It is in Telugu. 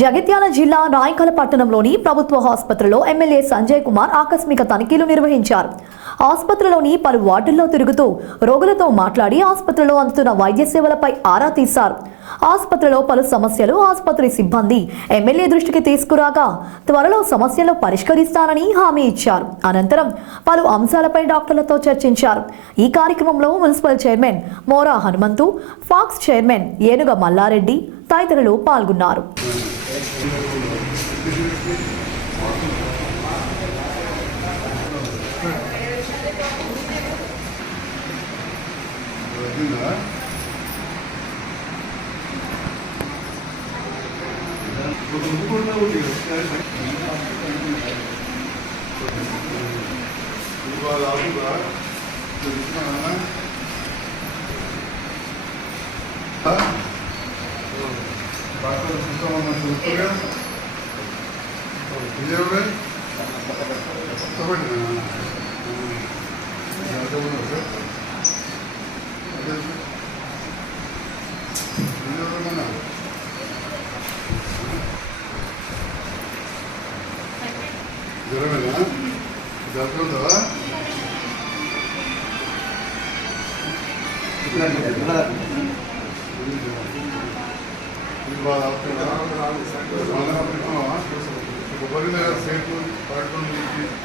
జగిత్యాల జిల్లా నాయకల్ పట్టణంలోని ప్రభుత్వ ఆసుపత్రిలో ఎమ్మెల్యే సంజయ్ కుమార్ ఆకస్మిక తనిఖీలు నిర్వహించారు. ఆసుపత్రిలోని పలు వార్డుల్లో తిరుగుతూ రోగులతో మాట్లాడి ఆసుపత్రిలో అందుతున్న వైద్య సేవలపై ఆరా తీశారు. ఆసుపత్రిలో పలు సమస్యలు ఆసుపత్రి సిబ్బంది ఎమ్మెల్యే దృష్టికి తీసుకురాగా త్వరలో సమస్యలు పరిష్కరిస్తానని హామీ ఇచ్చారు. అనంతరం పలు అంశాలపై డాక్టర్లతో చర్చించారు. ఈ కార్యక్రమంలో మున్సిపల్ చైర్మన్ మోరా హనుమంతు, ఫాక్స్ చైర్మన్ ఏనుగ మల్లారెడ్డి తదితరులు పాల్గొన్నారు. సేపు 11